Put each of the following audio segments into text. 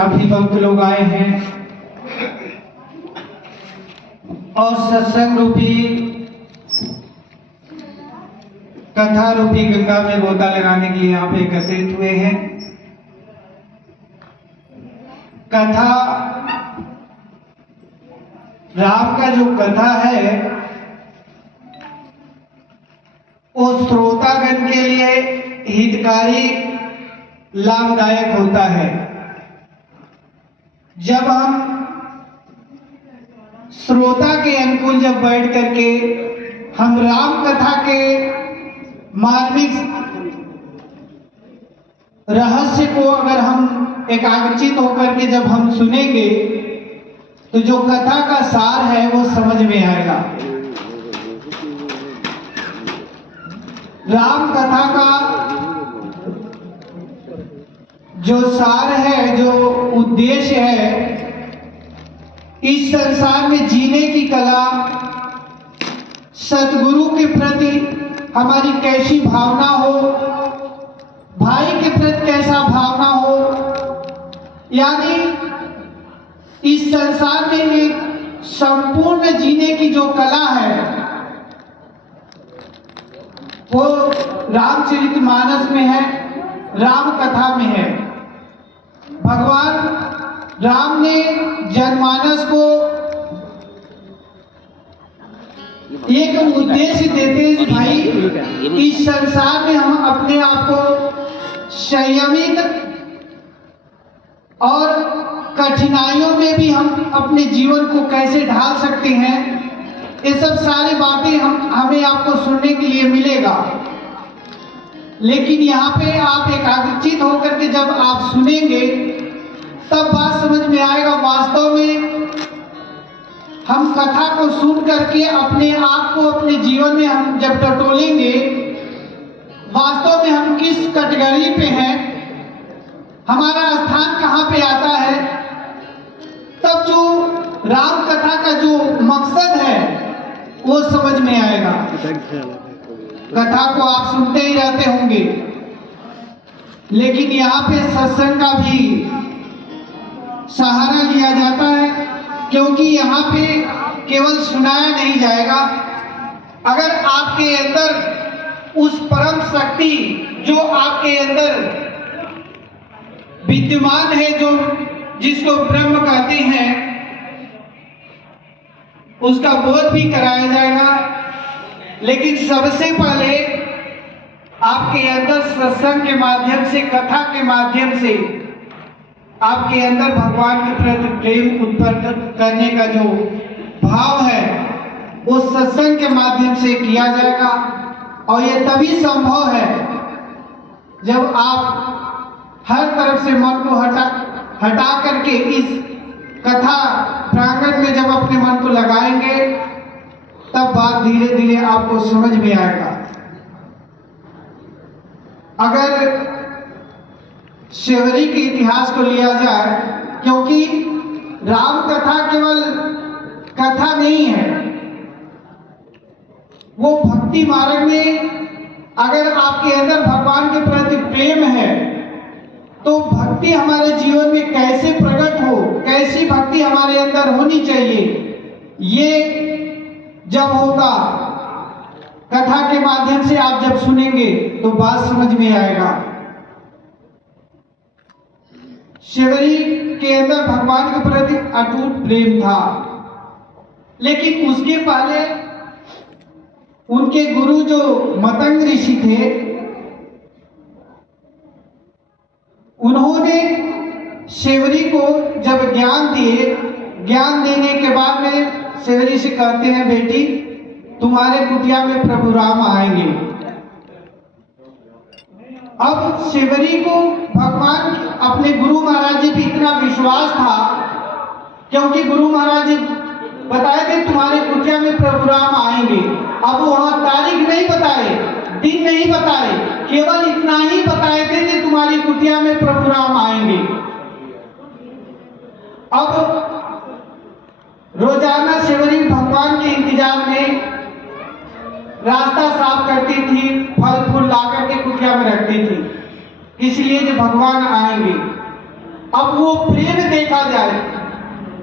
काफी भक्त लोग आए हैं और सत्संग रूपी कथा रूपी गंगा में गोता लगाने के लिए यहाँ पे एकत्रित हुए हैं। कथा राम का जो कथा है वो श्रोतागण के लिए हितकारी लाभदायक होता है। जब हम श्रोता के अनुकूल जब बैठ करके हम राम कथा के मार्मिक रहस्य को अगर हम एकाग्रचित होकर के जब हम सुनेंगे तो जो कथा का सार है वो समझ में आएगा। राम कथा का जो सार है, जो उद्देश्य है, इस संसार में जीने की कला, सतगुरु के प्रति हमारी कैसी भावना हो, भाई के प्रति कैसा भावना हो, यानी इस संसार में एक संपूर्ण जीने की जो कला है वो रामचरितमानस में है, राम कथा में है। भगवान राम ने जनमानस को एक उद्देश्य देते हैं कि भाई इस संसार में हम अपने आप को संयमित और कठिनाइयों में भी हम अपने जीवन को कैसे ढाल सकते हैं, ये सब सारी बातें हमें आपको सुनने के लिए मिलेगा। लेकिन यहाँ पे आप एकाग्रचित होकर के जब आप सुनेंगे तब बात समझ में आएगा। वास्तव में हम कथा को सुन करके अपने आप को अपने जीवन में हम जब टटोलेंगे, वास्तव में हम किस कैटेगरी पे हैं, हमारा स्थान कहाँ पे आता है, तब जो राम कथा का जो मकसद है वो समझ में आएगा। कथा को आप सुनते ही रहते होंगे, लेकिन यहाँ पे सत्संग का भी सहारा लिया जाता है, क्योंकि यहाँ पे केवल सुनाया नहीं जाएगा। अगर आपके अंदर उस परम शक्ति जो आपके अंदर विद्यमान है, जो जिसको ब्रह्म कहते हैं, उसका बोध भी कराया जाएगा। लेकिन सबसे पहले आपके अंदर सत्संग के माध्यम से, कथा के माध्यम से आपके अंदर भगवान के प्रति प्रेम उत्पन्न करने का जो भाव है वो सत्संग के माध्यम से किया जाएगा। और ये तभी संभव है जब आप हर तरफ से मन को हटा करके इस कथा प्रांगण में जब अपने मन को लगाएंगे, तब बात धीरे धीरे आपको समझ में आएगा। अगर शिवरी के इतिहास को लिया जाए, क्योंकि राम कथा केवल कथा नहीं है, वो भक्ति मार्ग में अगर आपके अंदर भगवान के प्रति प्रेम है तो भक्ति हमारे जीवन में कैसे प्रकट हो, कैसी भक्ति हमारे अंदर होनी चाहिए, ये जब होगा कथा के माध्यम से आप जब सुनेंगे तो बात समझ में आएगा। शिवरी के अंदर भगवान के प्रति अटूट प्रेम था, लेकिन उसके पहले उनके गुरु जो मतंग ऋषि थे, उन्होंने शिवरी को जब ज्ञान दिए, ज्ञान देने के बाद में शिवरी से कहते हैं, बेटी तुम्हारे कुटिया में प्रभु राम आएंगे। अब शिवरी को भगवान अपने गुरु महाराज जी पे इतना विश्वास था, क्योंकि गुरु महाराज जी बताए थे तुम्हारे कुटिया में प्रभु राम आएंगे। अब वहां तारीख नहीं बताए, दिन नहीं बताए, केवल इतना ही बताए थे कि तुम्हारी कुटिया में प्रभु राम आएंगे। अब रोजाना शिवरी भगवान के इंतजार में रास्ता साफ करती थी, फल फूल लाकर के कुटिया में रखती थी, इसलिए जो भगवान आएंगे। अब वो प्रेम देखा जाए,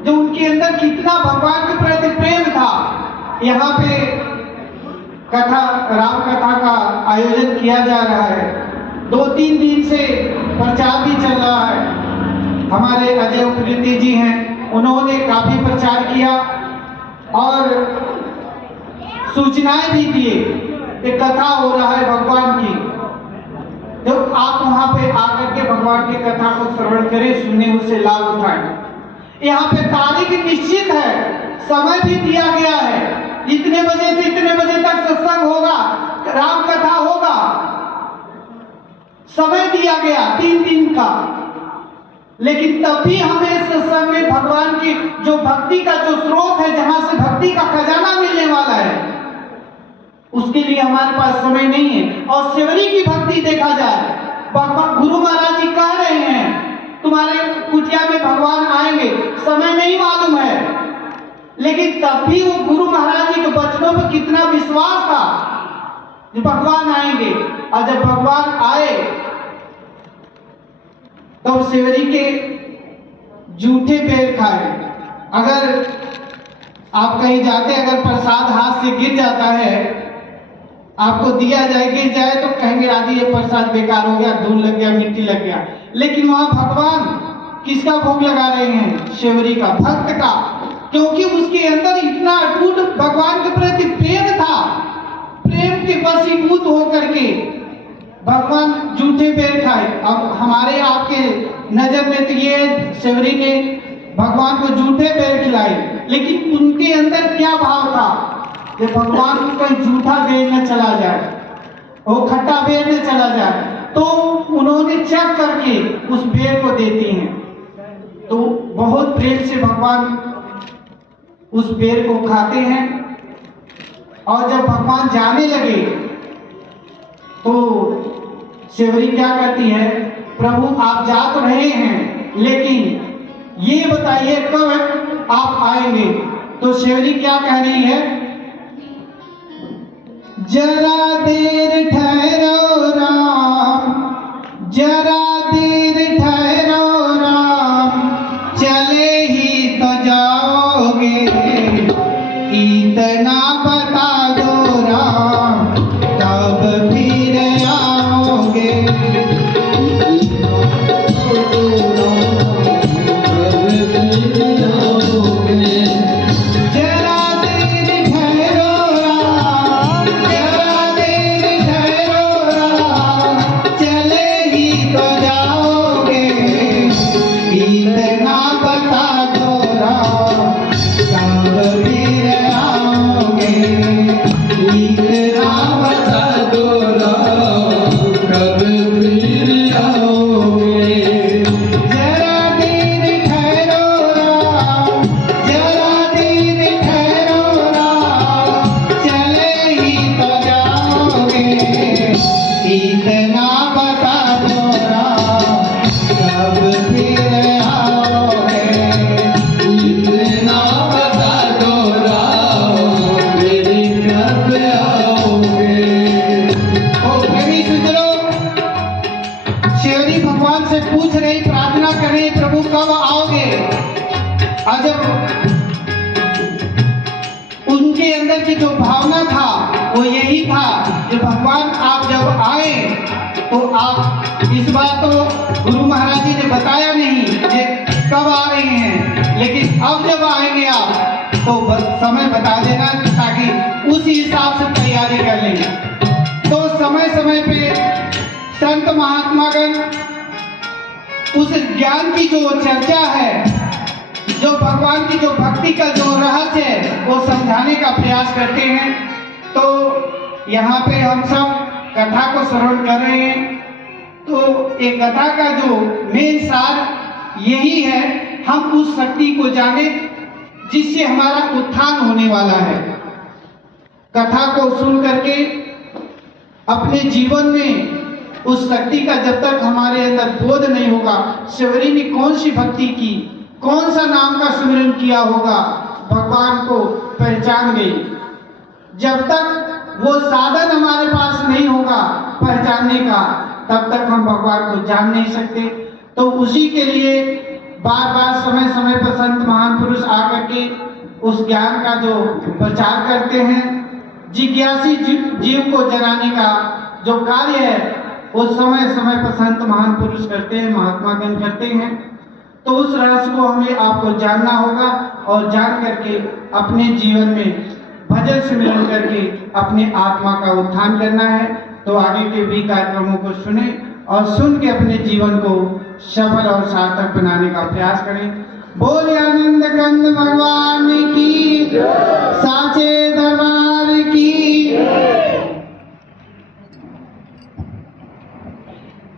जो उनके अंदर कितना भगवान के प्रति प्रेम था। यहाँ पे कथा, राम कथा का आयोजन किया जा रहा है। 2-3 दिन से प्रचार भी चल रहा है। हमारे अजय उप्रेती जी हैं, उन्होंने काफी प्रचार किया और सूचनाएं भी दिए कि कथा हो रहा है भगवान की। तो आप वहां पे आकर के भगवान की कथा को श्रवण करें, सुने, उससे लाभ उठाएं। यहाँ पे तारीख निश्चित है, समय भी दिया गया है, इतने बजे से इतने बजे तक सत्संग होगा, राम कथा होगा, समय दिया गया 3 दिन का। लेकिन तब भी हमें सत्संग में भगवान की जो भक्ति का जो स्रोत है, जहां से भक्ति का खजाना मिलने वाला है, उसके लिए हमारे पास समय नहीं है। और सेवरी की भक्ति देखा जाए, गुरु महाराज जी कह रहे हैं तुम्हारे कुटिया में भगवान आएंगे, समय नहीं मालूम है, लेकिन तब भी वो गुरु महाराज जी के वचनों पर कितना विश्वास था कि भगवान आएंगे। और जब भगवान आए तो सेवरी के जूठे पैर खाए। अगर आप कहीं जाते, अगर प्रसाद हाथ से गिर जाता है, आपको दिया जाए, गिर जाए, तो कहेंगे आदि ये प्रसाद बेकार हो गया, धूल लग गया, मिट्टी लग गया। लेकिन वहां भगवान किसका भोग लगा रहे हैं? सेवरी का, भक्त का, क्योंकि उसके अंदर इतना अटूट भगवान के प्रति प्रेम था। प्रेम के वशीभूत होकर के भगवान जूठे पैर खाए। अब हमारे आपके नजर में तो ये सेवरी ने भगवान को जूठे पैर खिलाए, लेकिन उनके अंदर क्या भाव था कि भगवान को कोई जूठा बेर न चला जाए, वो खट्टा बेर न चला जाए, तो उन्होंने चख करके उस बेर को देती हैं। तो बहुत प्रेम से भगवान उस बेर को खाते हैं। और जब भगवान जाने लगे तो सेवरी क्या कहती है, प्रभु आप जा तो रहे हैं, लेकिन ये बताइए कब आप आएंगे? तो सेवरी क्या कह रही है, जरा देर ठहरो राम, जरा देर ठहरो राम, चले ही तो जाओगे, इतना बता दो राम, तब फिर आओगे। जरा देर ठहरो राम, जरा देर ठहरो राम, चले ही तो जाओगे, इतना बता दो राम, तब फिर आओगे, इतना बता दो राम, कब फिर आओगे। जरा देर ठहरो राम, जरा देर ठहरो राम, चले ही तो जाओगे, इतना बता दो राम, कब फिर आओगे, इतना बता दो राम, फिर कब आओगे। ओ प्रेमी सुंदरो, सेवरी भगवान से पूछ रही, प्रार्थना कर रही, प्रभु कब आओगे? और जब उनके अंदर की जो भावना था वो यही था कि भगवान आप जब आए तो आप, इस बार तो गुरु महाराज जी ने बताया नहीं कि कब आ रहे हैं, लेकिन अब जब आएंगे आप तो समय बता देना, ताकि उस हिसाब से तैयारी कर लें। तो समय समय पे संत महात्मागण उस ज्ञान की जो चर्चा है, जो भगवान की जो भक्ति का जो रहस्य है, वो समझाने का प्रयास करते हैं। तो यहाँ पे हम सब कथा को श्रवण कर रहे हैं। तो एक कथा का जो मेन सार यही है, हम उस शक्ति को जाने जिससे हमारा उत्थान होने वाला है। कथा को सुन करके अपने जीवन में उस शक्ति का जब तक हमारे अंदर बोध नहीं होगा, सेवरी ने कौन सी भक्ति की, कौन सा नाम का स्मरण किया होगा, भगवान को पहचान गई। जब तक वो साधन हमारे पास नहीं होगा पहचानने का, तब तक हम भगवान को जान नहीं सकते। तो उसी के लिए बार बार समय समय पर संत महान पुरुष आकर के उस ज्ञान का जो प्रचार करते हैं। जिज्ञासी जीव को जगाने का जो कार्य है वो समय समय पर संत महान पुरुष करते हैं, महात्मागण करते हैं। तो उस रहस्य को हमें आपको जानना होगा और जान करके अपने जीवन में भजन सिमरन करके अपने आत्मा का उत्थान करना है। तो आगे के भी कार्यक्रमों को सुने और सुन के अपने जीवन को सफल और सार्थक बनाने का प्रयास करें। बोले आनंद कंद भगवान की, साचे दरबार की।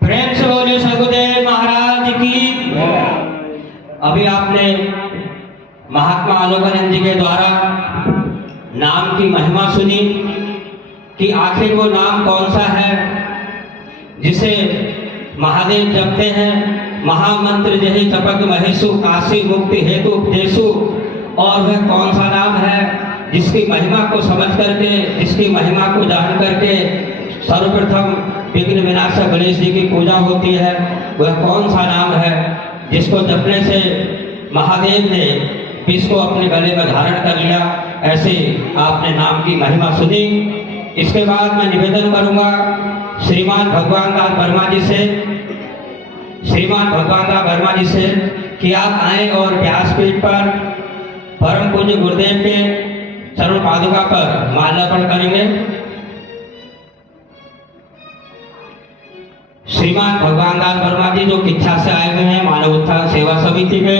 प्रेम से बोले सदगुरुदेव महाराज की। अभी आपने महात्मा अलोकानंद जी के द्वारा नाम की महिमा सुनी कि आखिर वो नाम कौन सा है जिसे महादेव जपते हैं। महामंत्र जहि जपत महेशु, काशी मुक्ति हेतु उपदेशु। और वह कौन सा नाम है जिसकी महिमा को समझ करके, जिसकी महिमा को जान करके सर्वप्रथम विघ्न विनाशक गणेश जी की पूजा होती है। वह कौन सा नाम है जिसको जपने से महादेव ने विष को अपने गले में धारण कर लिया। ऐसे आपने नाम की महिमा सुनी। इसके बाद मैं निवेदन करूंगा श्रीमान भगवान दास वर्मा जी से कि आप आए और व्यासपीठ पर परम पूज्य गुरुदेव के चरण पादुका पर माल्यार्पण करेंगे। श्रीमान भगवान दास वर्मा जी जो किच्छा से आए हुए हैं मानव उत्थान सेवा समिति के